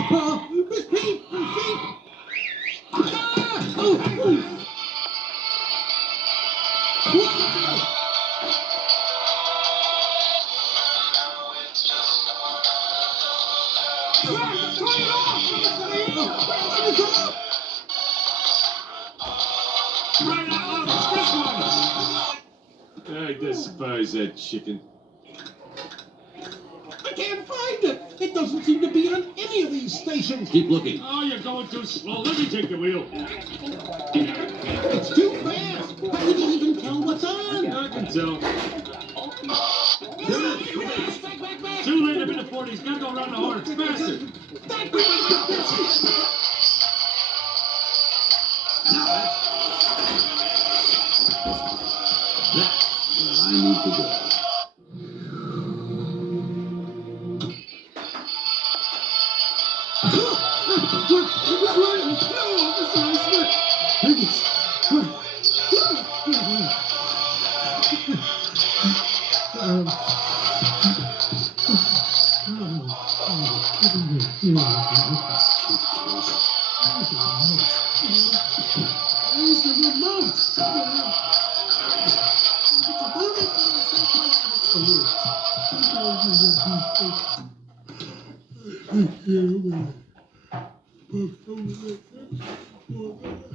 Miss Pete! Ah! Oh! I despise that chicken. I can't find it. It doesn't seem to be on any of these stations. Keep looking. Oh, you're going too slow. Let me take the wheel. It's too fast. How would you even tell what's on? I can tell. Back. Too late. I'm in the 40s. Gotta go around the horn. It's faster. That's where I need to go. Where's the remote? It's